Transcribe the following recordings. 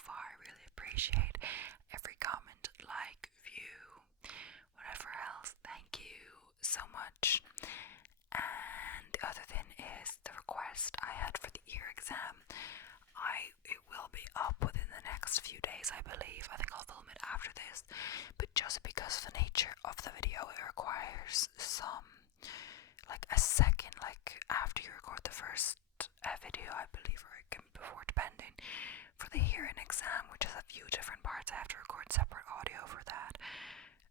far. I really appreciate every comment, like, view, whatever else. Thank you so much. And the other thing is the request I had for the ear exam. It will be up within the next few days, I believe. I think I'll film it after this, but just because of the nature of the video, it requires some, like a second, like after you record the first video, I believe, or it can before, depending, for the hearing exam, which is a few different parts. I have to record separate audio for that.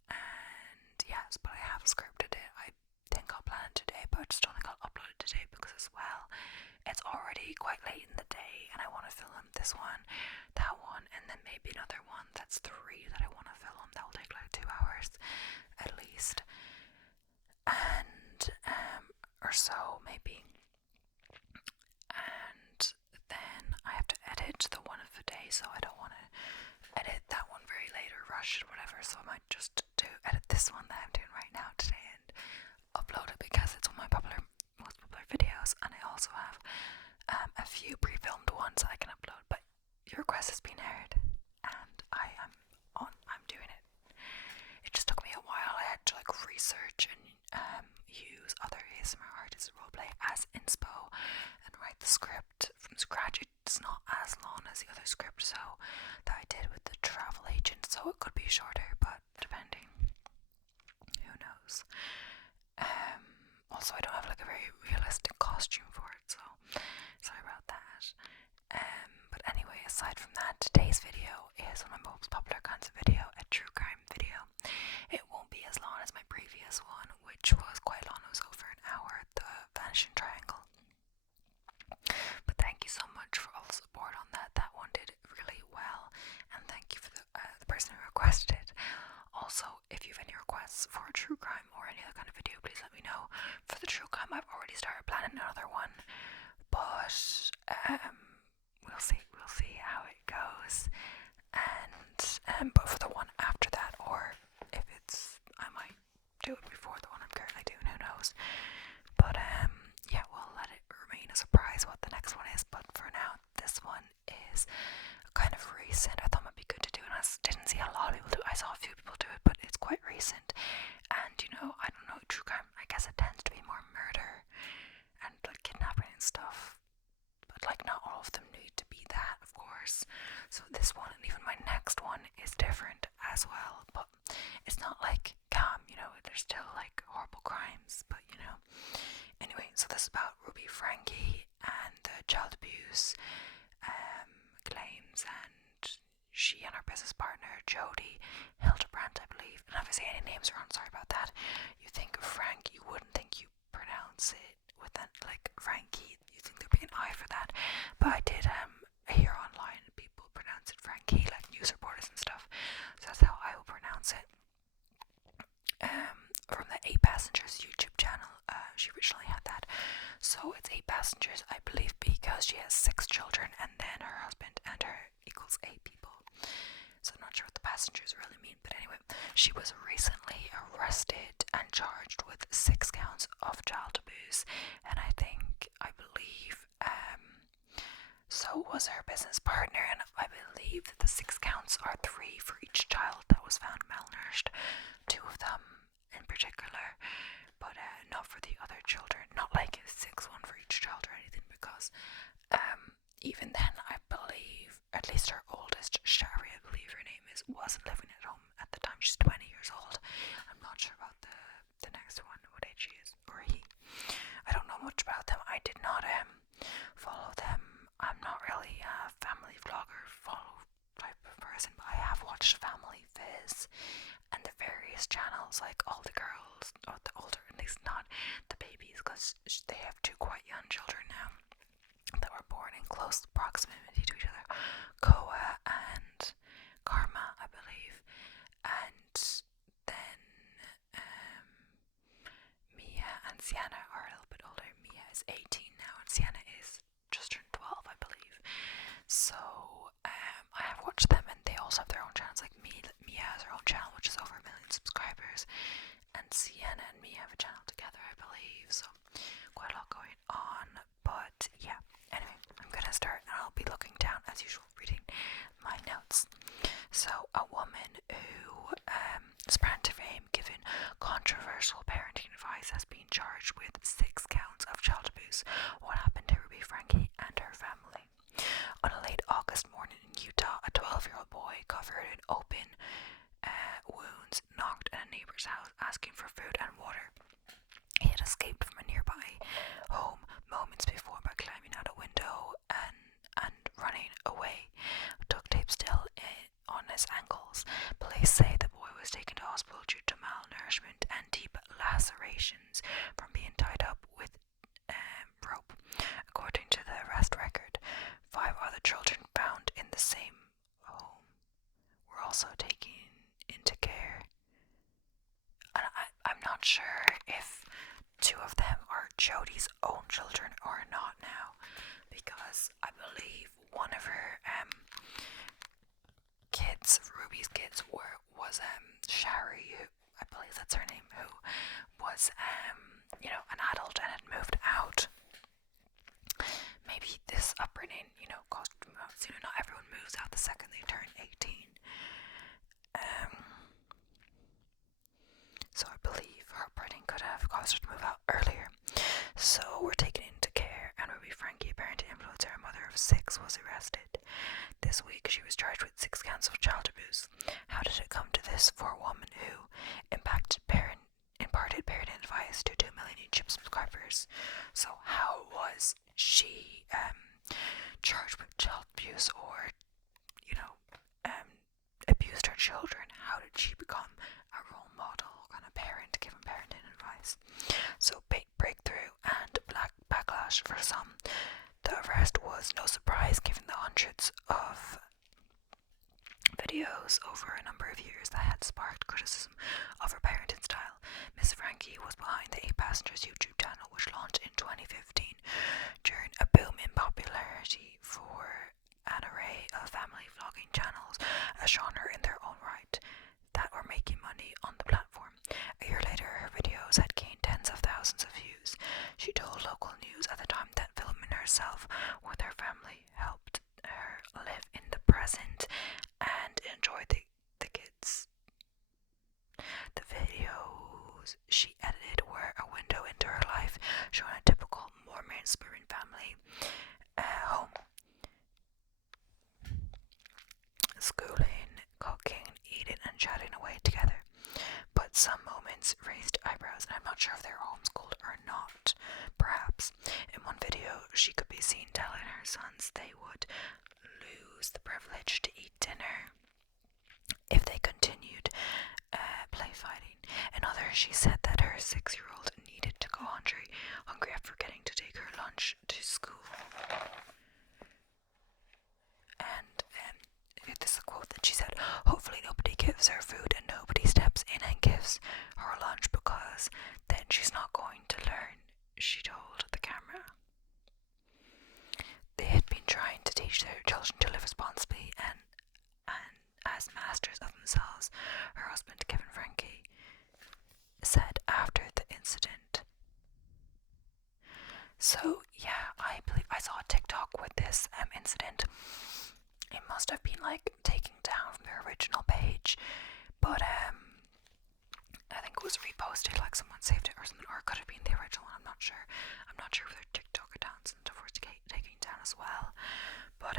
And yes, but I have scripted it. I think I'll plan it today, but I just don't think I'll upload it today because, as well, it's already quite late in the day and I want to film this one, that one, and then maybe another one. That's 3 that I want to film. That will take like 2 hours at least, and or so maybe. And then I have to edit the one of the day, so I don't want to edit that one very late or rush it, whatever. So I might just edit this one that I'm doing right now today and upload it, because it's one of my most popular videos, and I also have a few pre-filmed ones I can upload. But your request has been heard, and I'm doing it. It just took me a while. I had to like research and use other ASMR artists' roleplay as inspo and write the script from scratch. It's not as long as the other script that I did with the travel agent, so it could be shorter, but depending, who knows. Also, I don't have like a very realistic costume for it, so sorry about that. But anyway, aside from that, today's video is one of my most popular kinds of video, a true crime video. It won't be as long as my previous one, which was quite long. It was over an hour, the Vanishing Triangle. But thank you so much for all the support on that. That one did really well, and thank you for the person who requested it. Also, if you have any requests for a true crime or any other kind of video, please let me know. For the true crime, I've already started planning another one, but we'll see how it goes. And but for the one after that, or if I might do it before the one I'm currently doing, who knows. But yeah, we'll let it remain a surprise what the next one is. But for now, this one is kind of recent. I thought it might be good to do, and I didn't see a lot of people do it. I saw a few people do it, but it's quite recent. And I don't know, true crime, I guess it tends to be more murder and like kidnapping and stuff, but like not all of them need to be that, of course. So this one, and even my next one, is different as well, but it's not like calm, there's still like horrible crimes, but anyway. So this is about Ruby Franke and the child abuse claims, and she and her business partner Jodi, Hildebrandt, I believe. And if I say any names wrong, sorry about that. You think Frank, you wouldn't think you pronounce it with that, like Frankie. You think there'd be an I for that, but I did hear online people pronounce it Frankie, like news reporters and stuff. So that's how I will pronounce it. From the 8 Passengers YouTube channel, she originally had that. So it's 8 passengers, I believe, because she has 6 children, and then her husband and her equals 8 people. So I'm not sure what the passengers really mean, but anyway, she was recently arrested and charged with 6 counts of child abuse, and I believe so was her business partner, and I believe that the 6 counts are 3 for each child that was found malnourished, 2 of them in particular, but not for the other children, not like 6, 1 for each child or anything, because even then, I believe, at least her oldest, Shari, I believe her name is, wasn't living at home at the time. She's 20 years old. I'm not sure about the next one, what age she is, or he. I don't know much about them. I did not follow them. I'm not really a family vlogger follow type of person, but I have watched Family Fizz and the various channels, like all the girls, or the older, at least not the babies, because they have 2 quite young children now that were born in close proximity to each other, Koa and Karma, I believe. And then Mia and Sienna are a little bit older. Mia is 18 now, and Sienna is just turned 12, I believe. So I have watched them, and they also have their own channels. Like Mia has her own channel, which is over 1 million subscribers, and Sienna and Mia have a channel together, I believe. So quite a lot going on. But yeah, anyway, I'm gonna start, and I'll be looking down as usual, reading my a woman who sprang to fame giving controversial parenting advice has been charged with 6 counts of child abuse. What happened to Ruby Franke and her family? On a late August morning in Utah, a 12-year-old boy covered in open wounds knocked at a neighbor's house asking for food and water. He had escaped from a nearby home moments before by climbing out a window and running away, duct tape still on his ankles. Police say the boy was taken to hospital due to malnourishment and deep lacerations from being tied up with rope. According to the arrest record, 5 other children found in the same home were also taken into care. And I'm not sure if 2 of them are Jodi's own children or not now, because I believe one of her kids, Ruby's kids, was Shari, who I believe that's her name, who was an adult and had moved out. Maybe this upbringing, caused them out sooner. Not everyone moves out the second they turn 18. So I believe her upbringing could have caused her to move out earlier. So we're taken into care, and Ruby Franke, a parent influencer, a mother of 6, was arrested. This week she was charged with 6 counts of child abuse. How did it come to this for a woman who imparted parenting advice to 2 million YouTube subscribers? So how was she charged with child abuse or, abused her children? How did she become a role model kind of parent giving parenting advice? So big breakthrough and black backlash for some. The arrest was no surprise given the hundreds of videos over a number of years that had sparked criticism of her parenting style. Miss Franke was behind the 8 Passengers YouTube channel, which launched in 2015 during a boom in popularity for an array of family vlogging channels, a genre in their own right, that were making money on the platform. A year later, her videos had gained tens of thousands of views. She told local news at the time that filming herself with her family helped her live in the present and enjoy the kids. The videos she edited were a window into her life, showing a typical Mormon spirit family home. Schooling, cooking, eating, and chatting away together. But some moments raised eyebrows, and I'm not sure if they were homeschooled or not. Perhaps. In one video, she could be seen telling her sons they would lose the privilege to eat dinner if they continued play fighting. In others, she said that her 6-year-old needed to go hungry after forgetting to take her lunch to school. And this is a quote that she said, "Hopefully nobody gives her food and nobody steps in and gives her lunch, because then she's not going to learn," she told the camera. They had been trying to teach their children to live responsibly and as masters of themselves, her husband Kevin Franke said after the incident. So yeah, I believe I saw a TikTok with this incident. It must have been taken down from the original page, but I think it was reposted, someone saved it or something, or it could have been the original one. I'm not sure if their TikTok accounts and stuff were taken down as well. But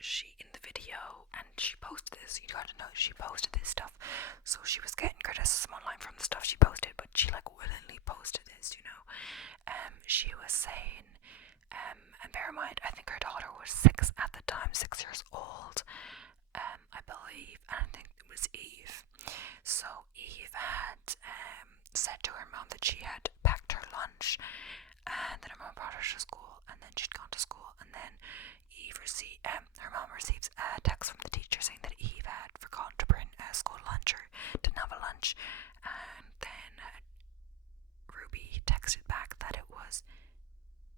she, in the video, and she posted this, you gotta know she posted this stuff, so she was getting criticism online from the stuff she posted, but she willingly posted this, she was saying, and bear in mind, I think her daughter was 6 at the time, 6 years old, I believe, and I think it was Eve. So Eve had said to her mom that she had packed her lunch, and then her mom brought her to school, and then she'd gone to school, and then her mom receives a text from the teacher saying that Eve had forgotten to bring a school lunch or didn't have a lunch, and then Ruby texted back that it was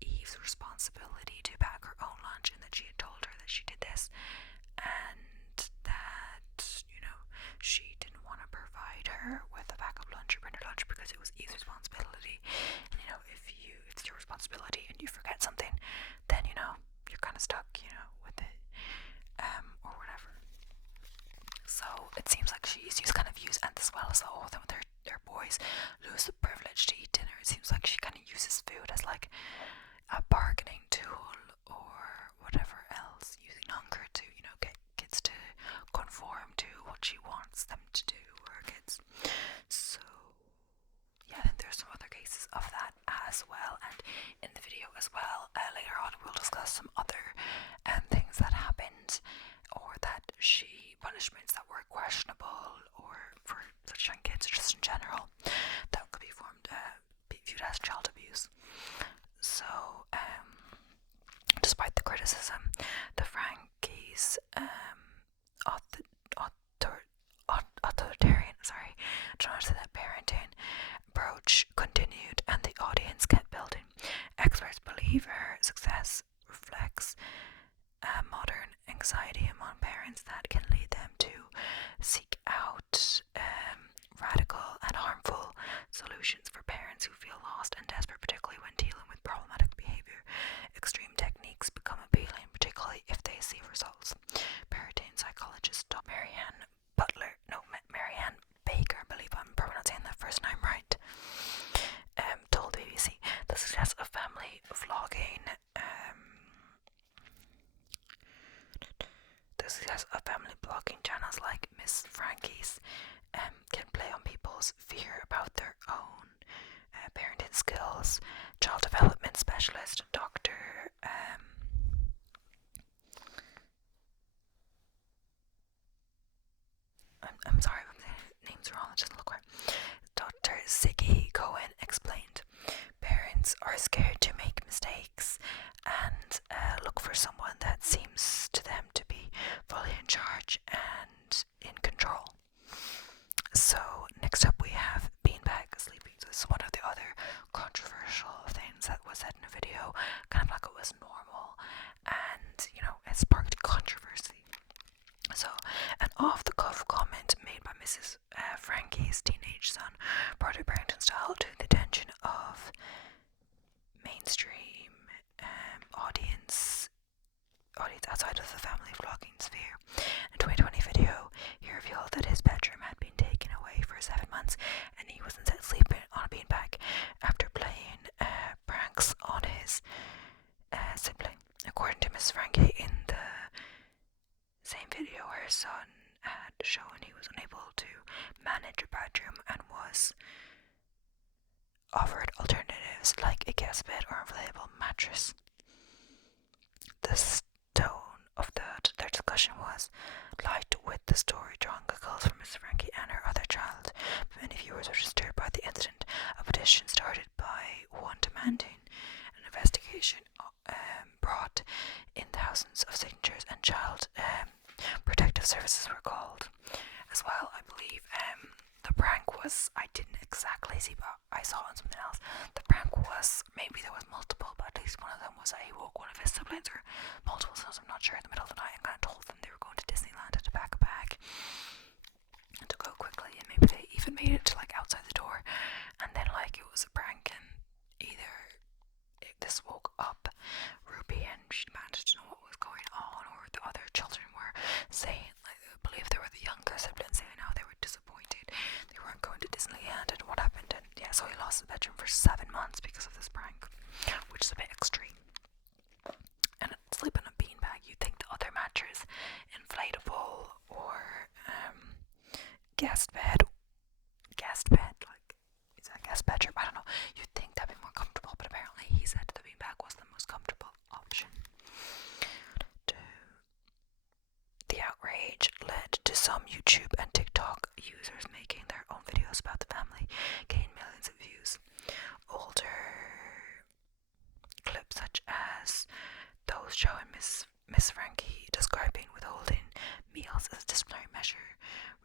Eve's responsibility to pack her own lunch, and that she had told her that she did this, and that, she didn't want to provide her with a backup lunch or bring her lunch because it was Eve's responsibility. And if it's your responsibility and you forget something, then as well, and in the video as well, later on we'll discuss some other things that happened, or that punishments that were questionable, or for such young kids, just in general, that could be viewed as child abuse. So, despite the criticism, the Frankies' authoritarian, I don't know how to say that, parenting approach continued, and the audience kept building. Experts believe her success reflects modern anxiety among parents that can lead them to seek out radical and harmful solutions for parents who feel lost and desperate, particularly when dealing with problematic behavior. Extreme techniques become appealing, particularly if they see results. Parenting psychologist Marianne Baker, I believe I'm pronouncing that first name right, told the BBC the success of family vlogging channels like Miss Franke's can play on people's fear about their own parenting skills. Child development specialist Dr. I'm sorry if I'm saying names wrong, it doesn't look right. Dr. Ziggy Cohen explained, parents are scared to make mistakes and look for someone that seems to them to be fully in charge and in control. So next up we have beanbag sleeping. So this is one of the other controversial things that was said in a video, kind of like it was normal, and it sparked controversy. So an off-the-cuff comment made by Mrs. Franke's teenage son brought her parenting style to the attention of mainstream audience outside of the family vlogging sphere. In a 2020 video, he revealed that his bedroom had been taken away for 7 months, and he was instead sleeping on a beanbag after playing pranks on his sibling. According to Miss Franke, in the same video, her son had shown he was unable to manage a bedroom and was offered alternatives like a guest bed or inflatable mattress. The tone of their discussion was light, with the story drawing giggles from Miss Franke and her other child. Many viewers were disturbed by the incident. A petition started by one demanding an investigation brought in thousands of signatures, and child protective services were called as well. I believe the prank was, I didn't exactly see, but I saw on something else. The prank was, maybe there was multiple, but at least one of them was that he woke one of his siblings, or multiple siblings, I'm not sure, in the middle of the night, and kind of told them they were going to Disneyland and to pack a bag and to go quickly, and maybe they even made it to outside the door, and then it was a prank, and either this woke up Ruby and she managed to know what was going on, or the other children were saying, I believe there were the younger siblings saying how they were disappointed they weren't going to Disneyland and what happened, and so he lost his bedroom for 7 months because of this prank, which is a bit extreme. And sleep in a beanbag, you'd think the other mattress, inflatable or guest bed, is that guest bedroom? I don't know. You'd think that'd be more comfortable, but apparently he said the beanbag was the most comfortable option. The outrage led to some YouTube and TikTok users making their own videos about the family, gain millions of views. Older clips such as those showing Miss Franke describing withholding meals as a disciplinary measure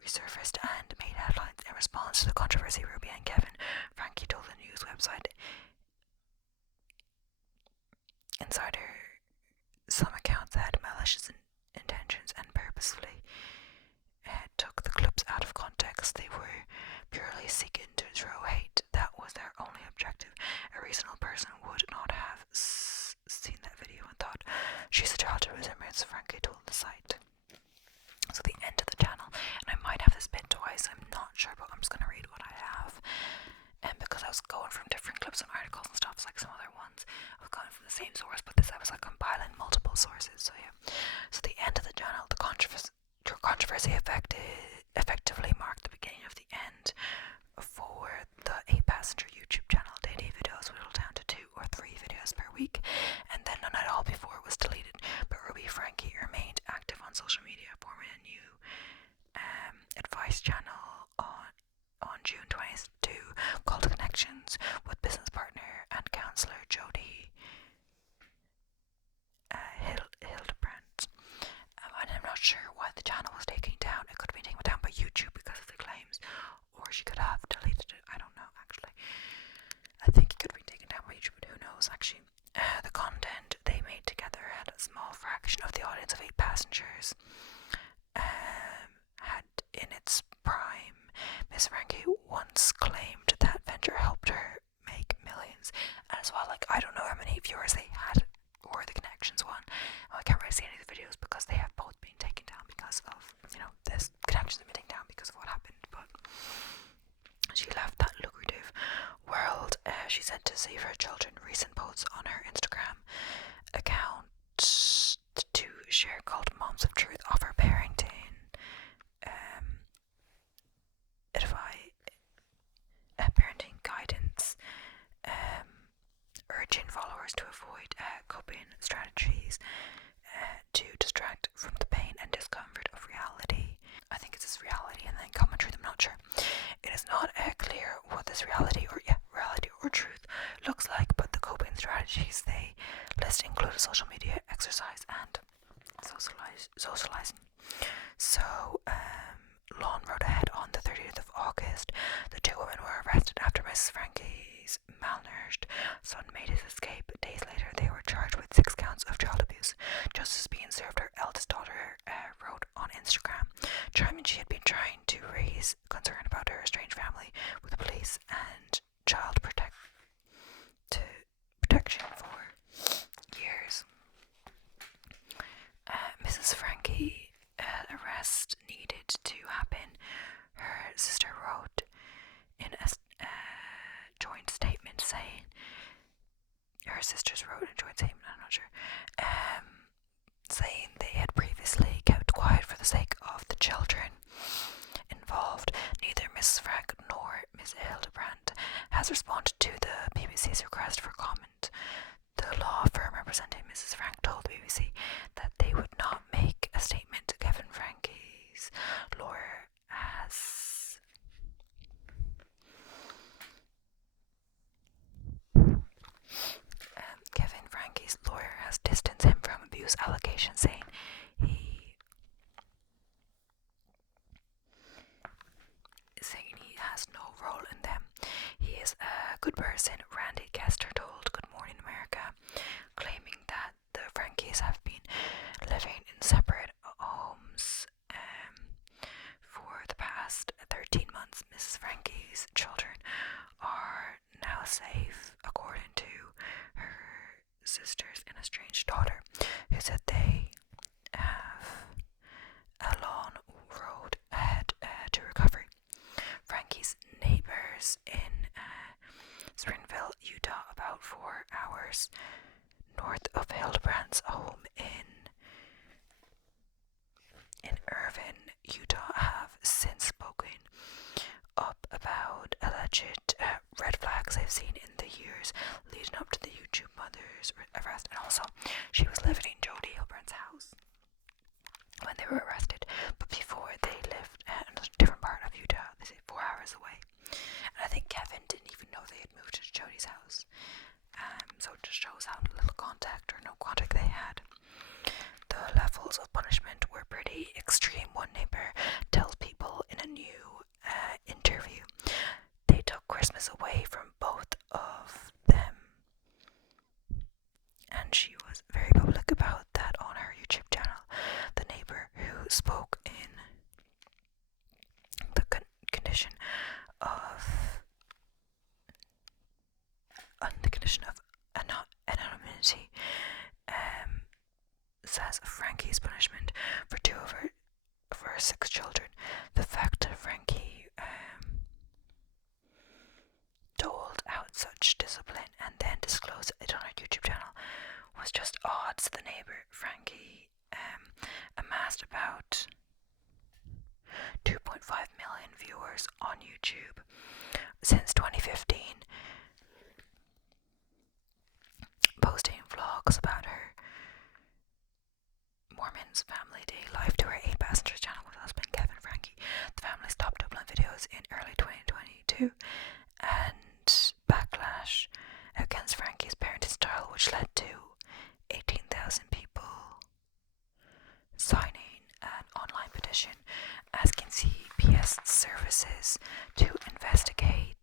resurfaced and made headlines. In response to the controversy, Ruby and Kevin, Franke told the news website Insider some accounts had malicious intentions and purposefully took the clips out of context. They were purely seeking to throw hate. That was their only objective. A reasonable person would not have seen that video and thought, she's a child who is Miss Franke told the site. So the end of the channel, and I might have this bit twice, I'm not sure, but I'm just going to read what I have. And because I was going from different clips and articles and stuff, like some other ones, I was going from the same source, but this I was compiling multiple sources. So yeah. So the end of the channel, the controversy effectively marked the beginning of the end for the 8-passenger YouTube channel. Daily videos whittled down to ConneXions with business partner and counsellor Jodi Hildebrandt. And I'm not sure why the channel was taken down. It could have been taken down by YouTube because of the claims, or she could have deleted it. I don't know, actually. I think it could have been taken down by YouTube, but who knows, actually. The content they made together had a small fraction of the audience of 8 passengers. Had in its prime, Miss Franke once claimed that venture helped her make millions. And as well, like, I don't know how many viewers they had, or the ConneXions one. I can't really see any of the videos because they have both been taken down because of, this ConneXions have been taken down because of what happened. But she left that lucrative world, she said, to save her children. Recent posts on her Instagram account to share called Moms of Truth offer parenting parenting guidance, urging followers to avoid coping strategies to distract from the pain and discomfort of reality. I think it's this reality and then common truth, I'm not sure. It is not clear what this reality or truth looks like, but the coping strategies they list include social media, exercise, and socializing. So, Lawn rode ahead on the 30th of August. The 2 women were arrested after Mrs. Franke's malnourished son made his escape. Days later, they were charged with 6 counts of child abuse. Justice being served, her eldest daughter wrote on Instagram, charming she had been trying to raise concern about her estranged family with the police and child protection for years. Mrs. Franke arrest needed to happen, her sister wrote in a joint statement saying, I'm not sure, saying they had previously kept quiet for the sake of the children involved. Neither Mrs. Franke nor Ms. Hildebrandt has responded to the BBC's request for comment. The law firm representing Mrs. Franke told the BBC that they would not make a statement. Kevin Franke's lawyer has distanced him from abuse allegations, saying he has no role in them. He is a good person, Randy Kester told Good Morning America, claiming that the Frankes have been living in separate homes for the past 13 months. Mrs. Franke's children are now safe, according to her sister's and estranged daughter, who said they have a long road ahead to recovery. Franke's neighbors in Springville, Utah, about 4 hours north of Hildebrandt's home in Irvine, Utah, have since spoken up about alleged red flags they've seen in the years leading up to the YouTube mother's arrest. And also, she was living in Jodi Hildebrandt's house when they were arrested, but before they lived in a different part of Utah. They say 4 hours away. And I think Kevin didn't even know they had moved to Jodi's house. So it just shows how little contact or no contact they had. The levels of punishment were pretty extreme. One neighbor tells People in a new interview they took Christmas away from both of them, and she was very public about that on her YouTube channel. The neighbor who spoke in the condition of anonymity says Franke's punishment for 2 of her 6 children. The fact that Franke doled out such discipline and then disclosed it on her YouTube channel was just odd. So the neighbor, Franke, amassed about 2.5 million viewers on YouTube since 2015, posting vlogs about her Mormon's family day life to her 8 passengers channel with husband Kevin Franke. The family stopped uploading videos in early 2022, and back petition asking CPS services to investigate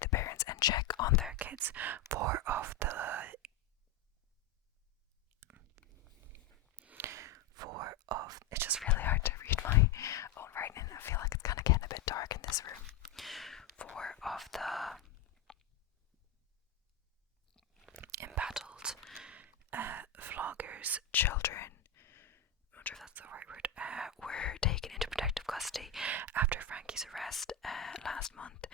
the parents and check on their kids. It's just really hard to read my own writing. I feel like it's kind of getting a bit dark in this room. 4 of the embattled vloggers' children, I'm not sure if that's the right word, were taken into protective custody after Franke's arrest last month.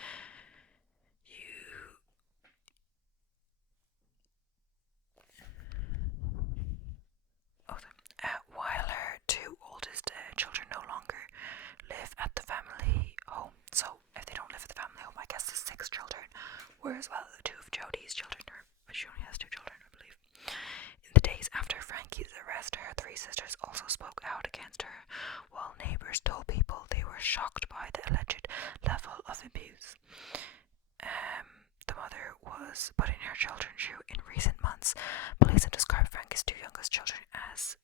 While her 2 oldest children no longer live at the family home. So if they don't live at the family home, I guess the 6 children were as well 2 of Jodi's children, but she only has 2 children, I believe. In the days after Franke's arrest, her 3 sisters also spoke out against her, while neighbours told people they were shocked by the alleged level of abuse the mother was putting her children through in recent months. Police have described Franke's 2 youngest children as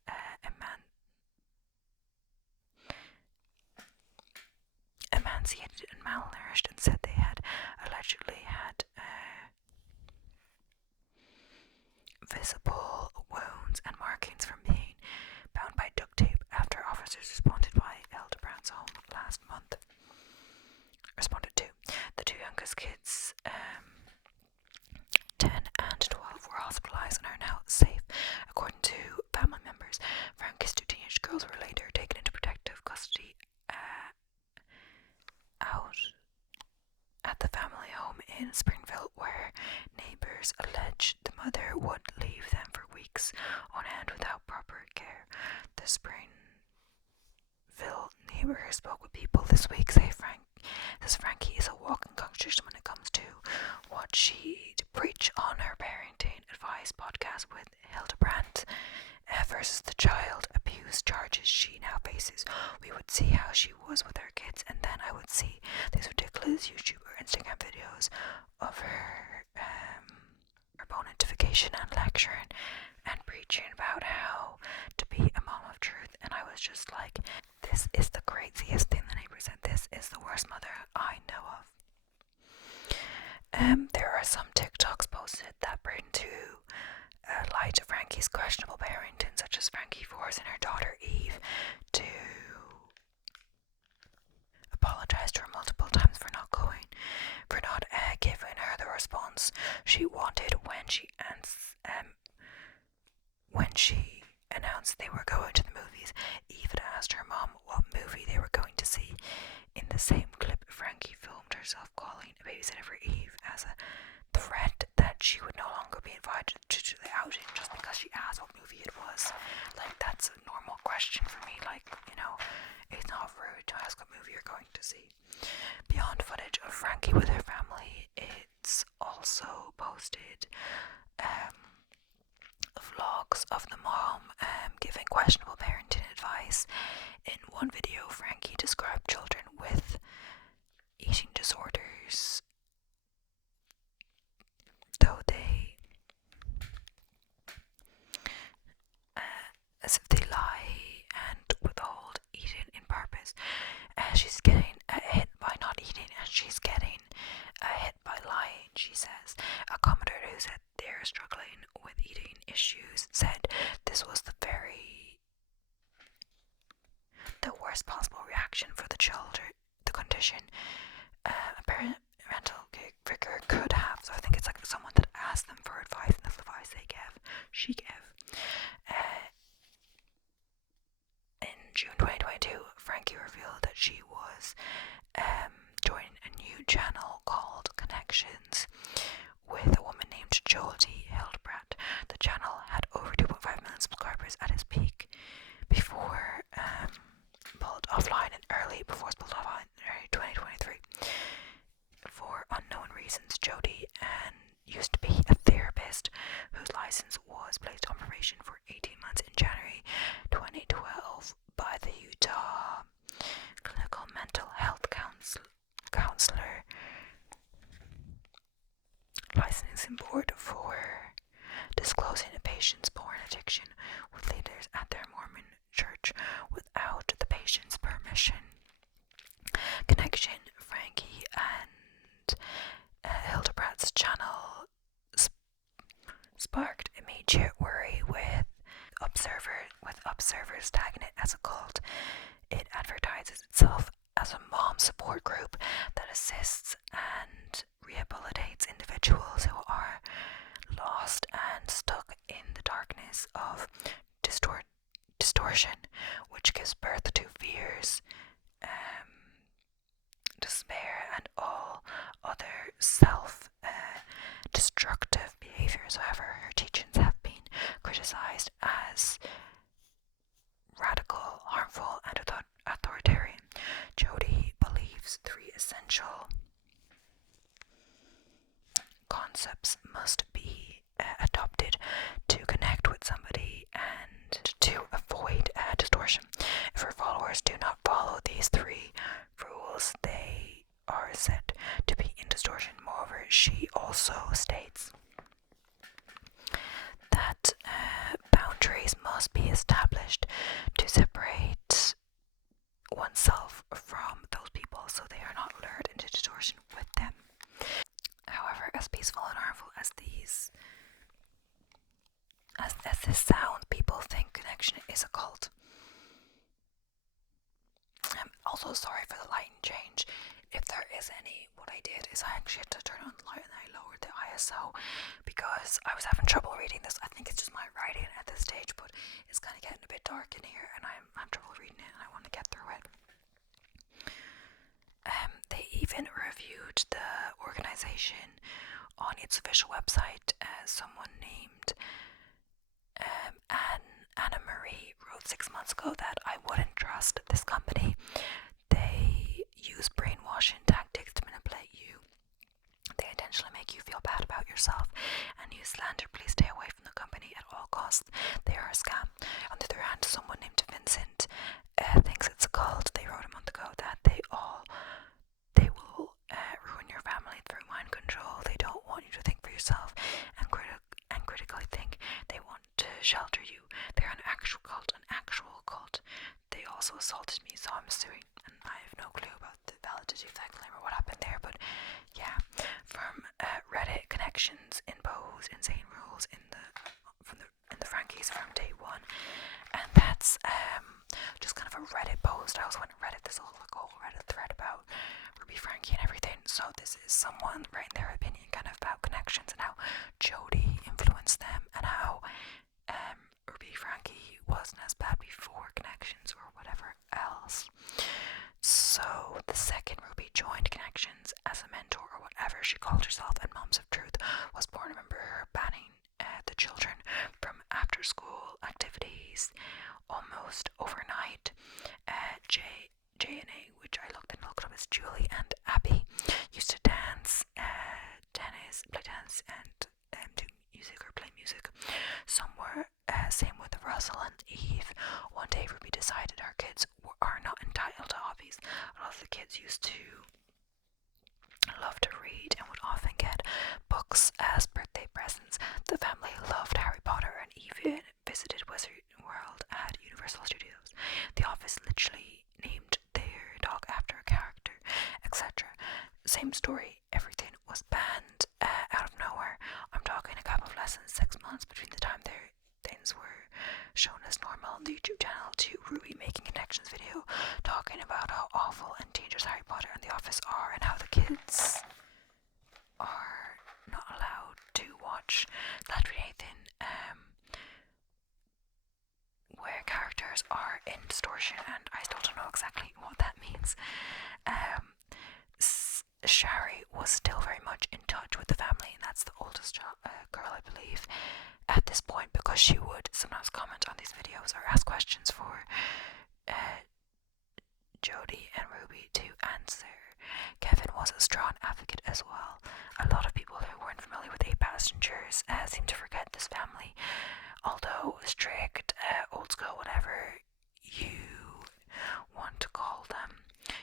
emaciated and malnourished, and said they had allegedly had visible wounds and markings from being bound by duct tape after officers responded by Hildebrandt's home last month. Responded to. The 2 youngest kids, 10 and 12, were hospitalised and are now safe, according to family members. Franke's 2 teenage girls were later taken into protective custody out at the family home in Springville, where neighbours alleged the mother would leave them for weeks on end without proper care. The Springville neighbour who spoke with People this week says Franke is a walking contradiction when it comes to what she'd preach on her parenting advice podcast with Hildebrandt versus the child abuse charges she now faces. We would see how she was with her kids, and then I would see these ridiculous YouTube or Instagram videos of her bonitification and lecturing and preaching about how to be a mom of truth, and I was just like, this is the craziest thing the neighbour said. This is the worst mother I know of. There are some TikToks posted that bring to light to Franke's questionable parenting, such as Franke forcing her daughter Eve to apologise to her multiple times for not giving her the response she wanted when she announced they were going to the movies. Eve had asked her mom what movie they were going to see. In the same clip, Franke filmed herself calling a babysitter for Eve as a threat that she would no longer be invited to the outing just because she asked what movie it was. Like, that's a normal question for me. Like, it's not rude to ask what movie you're going to see. Beyond footage of Franke with her family, it's also posted vlogs of the mom giving questionable parenting advice. In one video, Franke described children with eating disorders, though they as if they lie and withhold eating in purpose. She's getting hit by not eating, and she's getting hit by lying, she says. A commentator who said they're struggling with eating issues said this was the worst possible reaction observers tagging it as a cult. It advertises itself as a mom support group that assists and rehabilitates individuals who are lost and stuck in the darkness of distortion, which gives birth to fears, despair, and all other self-destructive behaviours. However, her teachings have been criticised as radical, harmful, and authoritarian. Jodi believes 3 essential concepts must be adopted to connect with somebody and to avoid distortion. If her followers do not follow these 3 rules, they are said to be in distortion. Moreover, she also states that boundaries must be established to separate oneself from those people so they are not lured into distortion with them. However, as peaceful and harmful as this sounds, people think Connection is a cult. I'm also sorry for the lighting change. If there is any, what I did is I actually had to turn on the light and I lowered the ISO because I was having trouble reading this. I think it's just my writing at this stage, but it's kind of getting a bit dark in here and I'm trouble reading it and I want to get through it. They even reviewed the organization on its official website. Someone named Anna Marie wrote 6 months ago that I wouldn't trust this company. They use brainwashing tactics to manipulate you. They intentionally make you feel bad about yourself and use slander. Please stay away from the company at all costs. They are a scam. On the other hand, someone named Vincent thinks it's a cult. They wrote a month ago that they will ruin your family through mind control. They don't want you to think for yourself and critically think. They want to shelter you. They're an actual cult. They also assaulted me, so I'm suing, and I have no clue about the validity of that claim or what happened there, but yeah. From Reddit, ConneXions impose insane rules in the Frankies from day one, and that's just kind of a Reddit post. I also went to Reddit. There's a whole Reddit thread about Ruby Franke and everything. So this is someone writing their opinion kind of about ConneXions and how Jodi influenced them and how Ruby Franke wasn't as bad before ConneXions or whatever else. So the second Ruby joined ConneXions as a mentor or whatever she called herself, and Moms of Truth was born. Remember her banning the children from after school activities almost overnight. JNA, which I looked up as Julie and Abby, used to dance, play tennis and do music or play music. Somewhere, same with Russell and Eve. One day Ruby decided our kids are not entitled to hobbies. A lot of the kids used to love to read and would often get books as birthday presents. The family loved Harry Potter and even visited Wizard World at Universal Studios. The office literally named their dog after a character, etc. Same story, everything was banned out of nowhere. I'm talking a couple of less than 6 months between the time their things were shown as normal on the YouTube channel to Ruby making ConneXions video talking about how awful and dangerous Harry Potter and The Office are and how the kids are not allowed to watch that anything where characters are in distortion, and I still don't know exactly what that means. Shari was still very much in touch with the family, and that's the oldest girl, I believe, at this point, because she would sometimes comment on these videos or ask questions for Jodi and Ruby to answer. Kevin was a strong advocate as well. A lot of people who weren't familiar with 8 Passengers seem to forget this family. Although strict, old school, whatever you want to call them,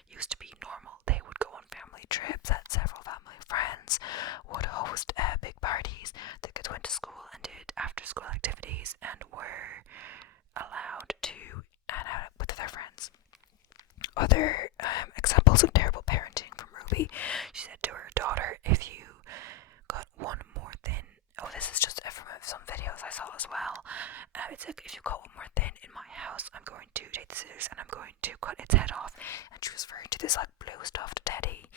used to be normal. They would go on family trips, had several family friends, would host big parties. The kids went to school and did after school activities and were allowed to hang out with their friends. Other examples of terrible parenting from Ruby. She said to her daughter, if you got one more thin, this is just from some videos I saw as well, It's like, if you cut one more thin in my house, I'm going to take the scissors and I'm going to cut its head off. And she was referring to this like blue stuffed teddy,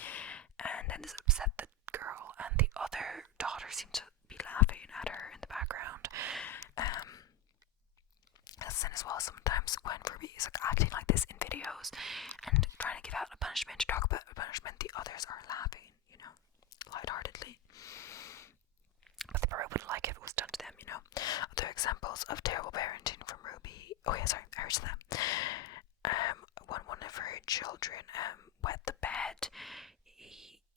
and then this upset the girl, and the other daughter seemed to be laughing at her in the background. And as well, sometimes when Ruby is like acting like this in videos and trying to give out a punishment, to talk about a punishment, the others are laughing, lightheartedly. But they probably wouldn't like it if it was done to them, Other examples of terrible parenting from Ruby. Oh yeah, sorry, I heard them. When one of her children wet the bed,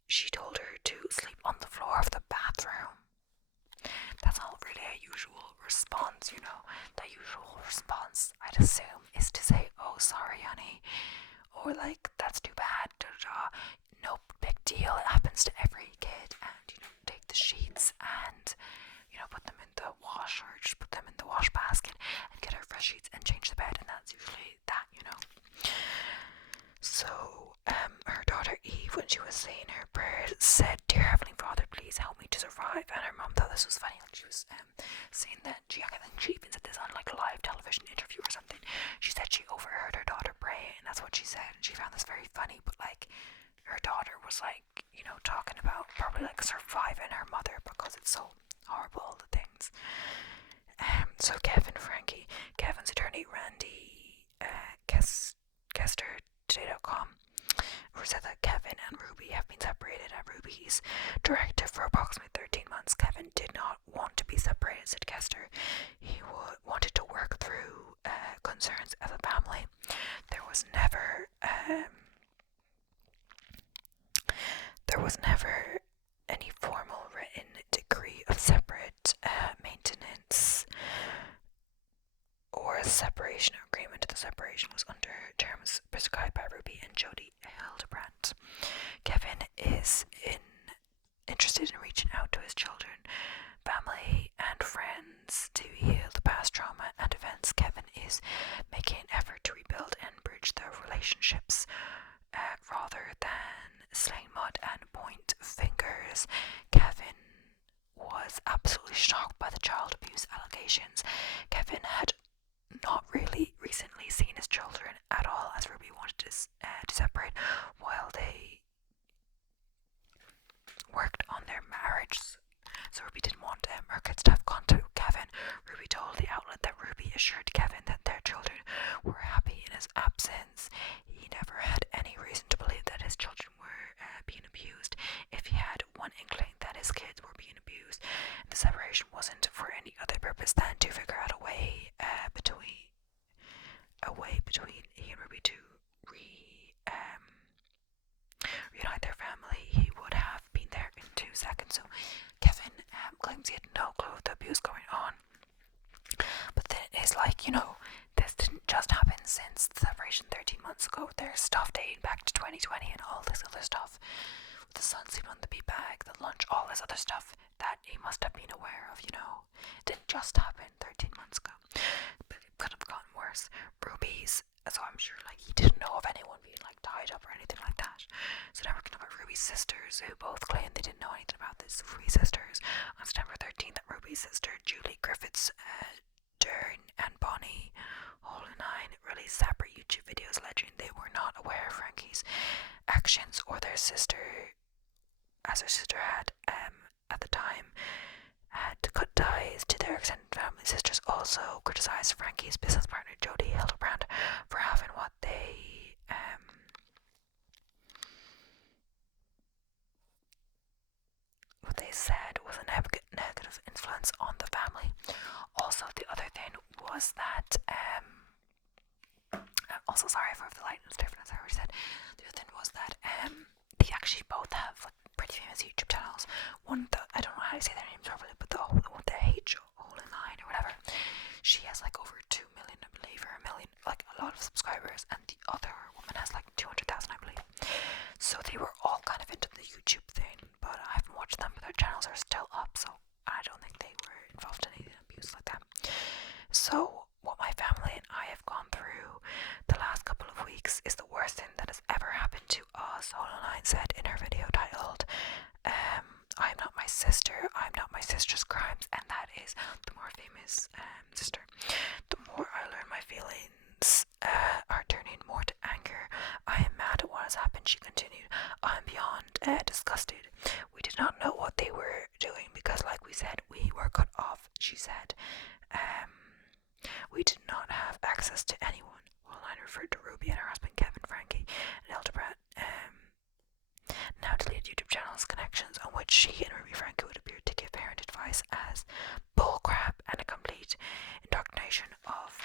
she told her to sleep on the floor of the bathroom. That's not really a usual response, The usual response, I'd assume, is to say, "Oh, sorry, honey," or like, "That's too bad." No big deal. It happens to every kid, and take the sheets and put them in the wash, or just put them in the wash basket and get her fresh sheets and change the bed, and that's usually that. So her daughter Eve, when she was saying her prayers, said, "Dear Heavenly Father, please help me to survive." And her mom thought this was funny. Like, she was saying that she even said this on like a live television interview or something. She said she overheard her daughter praying, and that's what she said, and she found this very funny. But like, her daughter was like, talking about probably like surviving her mother, because it's so horrible, all the things. So Kevin's attorney Randy Kester Today.com said that Kevin and Ruby have been separated at Ruby's directive for approximately 13 months. Kevin did not want to be separated, said Kester. He wanted to work through concerns as a family. There was never any formal written decree of separate maintenance or a separation agreement. The separation was under terms prescribed by Ruby and Jodi Hildebrandt. Kevin is interested in reaching out to his children, family, and friends to heal the past trauma and events. Kevin is making an effort to rebuild and bridge their relationships rather than slaying mud and point fingers. Kevin was absolutely shocked by the child abuse allegations. Kevin had not really recently seen his children at all, as Ruby wanted to separate while they worked on their marriage. So Ruby didn't want her kids to have contact with Kevin. Ruby told the outlet that Ruby assured Kevin that their children were happy in his absence. He never had any reason to believe that his children were being abused. If he had one inkling that his kids were being abused, the separation wasn't for any other purpose than to figure out a way between he and Ruby to reunite their family. He would have been there in 2 seconds. So Kevin claims he had no clue of the abuse going on. But then it's like, this didn't just happen since the separation 13 months ago. There's stuff dating back to 2020 and all this other stuff. With the son sleeping on the beat bag, the lunch, all this other stuff that he must have been aware of, It didn't just happen 13 months ago. But it could have gotten worse. So I'm sure he didn't know of anyone being tied up or anything like that. So now we're talking about Ruby's sisters, who both claimed they didn't know anything about this. Ruby's sisters, on September 13th, Ruby's sister Julie Griffiths Dern and Bonnie Hollenine released separate YouTube videos alleging they were not aware of Franke's actions or their sister, as her sister had at the time had to cut ties to their extended family. Sisters also criticized Franke's business partner Jodi Hildebrandt for having what they said was a negative influence on the family. Also, the other thing was that also, sorry for the lightness difference, I already said. The other thing was that they actually both have pretty famous YouTube channels. One, I don't know how to say their names properly, but the one with the H hole in line or whatever, she has over 2 million, I believe, or a million, a lot of subscribers, and the other woman has 200,000, I believe. So they were all kind of into the YouTube thing, but I haven't watched them, but their channels are still up, so I don't think they were involved in any abuse like that. So what my family and I have gone through the last couple of weeks is the worst thing that has ever happened to us, Hollenine said in her video titled I'm Not My Sister, I'm Not My Sister's Crimes, and that is the more famous sister. access to anyone. Online referred to Ruby and her husband Kevin, Franke, and Hildebrandt. Now deleted YouTube channels ConneXions, on which she and Ruby Franke would appear to give parent advice as bullcrap and a complete indoctrination of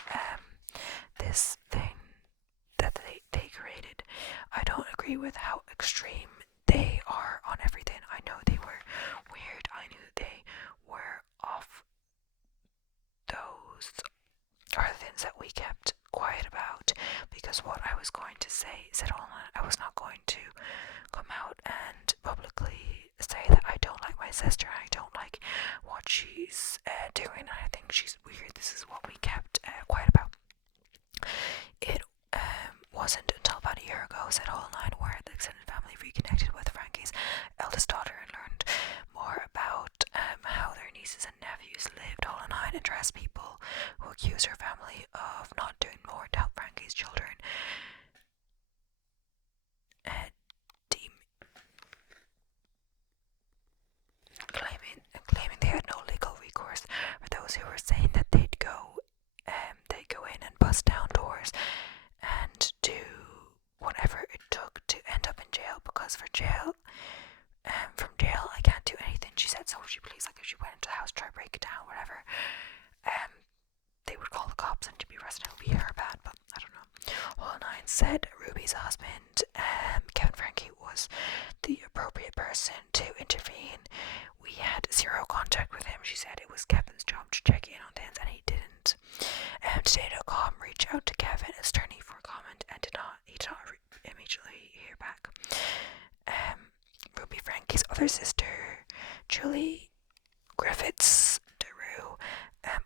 this thing that they created. I don't agree with how extreme they are on everything. I know they were weird. I knew they were off. Those are the things that we kept quiet about, because what I was going to say said online. I was not going to come out and publicly say that I don't like my sister, I don't like what she's doing, and I think she's weird. This is what we kept quiet about. It wasn't until about a year ago, said online, where the extended family reconnected with Franke's eldest daughter and learned more about how their nieces and nephews lived. Online addressed people who accused her family of not doing more to help Franke's children. Claiming they had no legal recourse for those who were saying that they'd go in and bust down doors and do whatever it took to end up in jail, because from jail I can't do anything. She said, so would you please, like, if she went into the house, try to break it down, whatever, they would call the cops and to be arrested. It would be her bad, but I don't know. All Nine said Ruby's husband, Kevin Franke, was the appropriate person to intervene. We had zero contact with him. She said it was Kevin's job to check in on things, and he didn't. Today.com reached out to Kevin, his attorney, for comment, and did not immediately hear back. Ruby Franke's other sister, Julie Griffiths DeRue,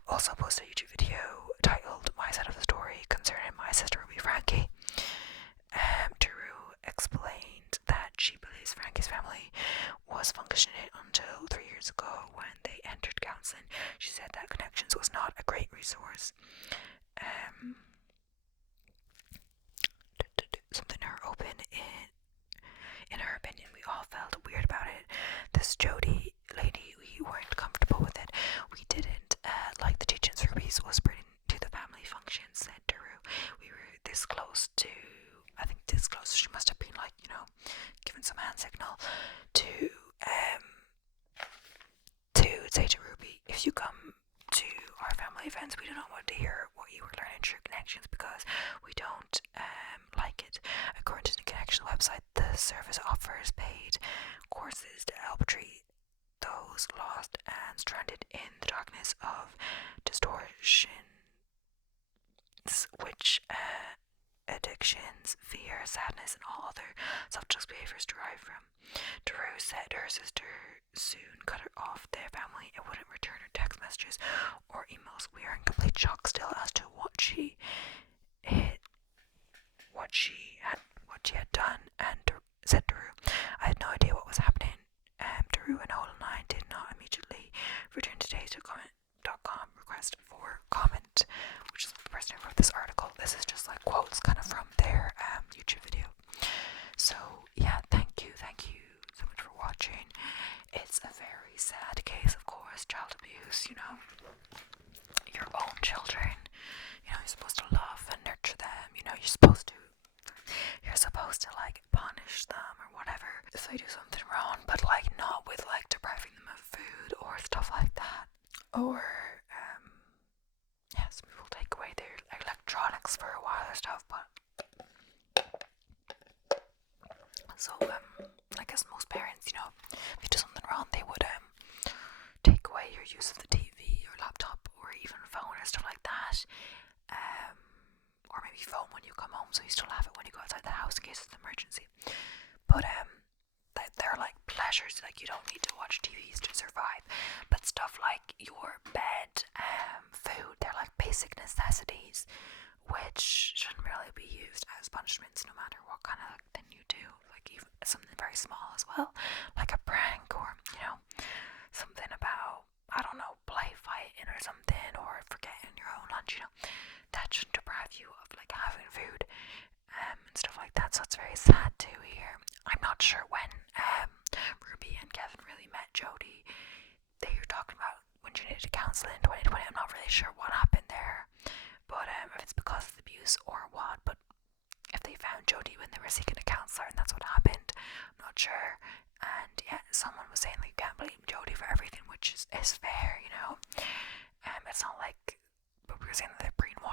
also posted a YouTube video titled "My Side of the Story" concerning my sister Ruby Franke. DeRue explained that she believes Franke's family was functioning until 3 years ago when they entered counselling. She said that ConneXions was not a great resource. Something in her opinion, we all felt weird about it. This Jodi lady, we weren't comfortable with it. We didn't like the teachings Ruby's whispering to the family functions, said Drew. We were this close. She must have been, like, giving some hand signal to say to Ruby, if you come to our family events, we do not want to hear what you were learning through ConneXions, because we don't like it. According to the ConneXions website, the service offers paid courses to help treat those lost and stranded in the darkness of distortions, which addictions, fear, sadness, and all other self-destructive behaviors derive from. Drew said her sister soon cut her off their family and wouldn't return her text messages or emails. We are in complete shock still as to what she had done, and said Drew, I had no idea what was happening. Drew and Hole and I did not immediately return to Today.com request for comment, which is the person who wrote this article. This is just like quotes kind of from their YouTube video. So yeah, thank you so much for watching. It's a very sad case, of course, child abuse, your own children, you're supposed to love and nurture them, you're supposed to like punish them or whatever if they do something wrong, but like not with like depriving them of food or stuff like that, or some people take away their electronics for a while or stuff, but so I guess most parents, if you do something wrong, they would take away your use of the TV or laptop or even phone or stuff like that, or maybe phone when you come home so you still have it when you go outside the house in case it's an emergency. But they're like pleasures, like you don't need to watch TVs to survive, but stuff like your bed, food, they're like basic necessities which shouldn't really be used as punishments no matter what kind of thing you do, like even something very small as well, like a prank, or something about, I don't know, play fighting or something, or forgetting your own lunch, that shouldn't deprive you of like having food and stuff like that. So it's very sad to hear. I'm not sure when Ruby and Kevin really met Jodi. They were talking about when she needed to counsel in 2020. I'm not really sure what happened there, but if it's because of the Jodi when they were seeking a counsellor, and that's what happened. I'm not sure. And yeah, someone was saying like, you can't blame Jodi for everything, which is fair, you know. It's not like, but we were saying that they're brainwashed